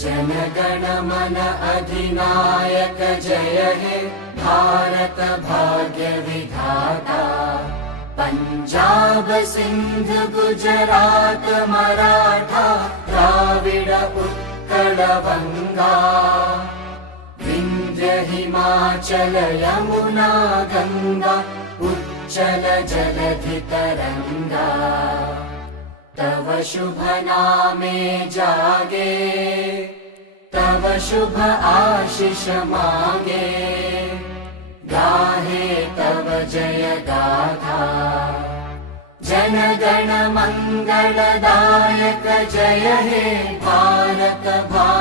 जनगण मन अधिनायक जय हे भारत भाग्य विधाता। पंजाब सिंध गुजरात मराठा द्राविड उत्कल बंगा। विंध्य हिमाचल यमुना गंगा उच्चल जलधि तरंगा। तव शुभ नामे जागे तव शुभ आशीष मागे। गाहे तव जय गाथा जनगण मंगलदायक जय हे भारत भाग्य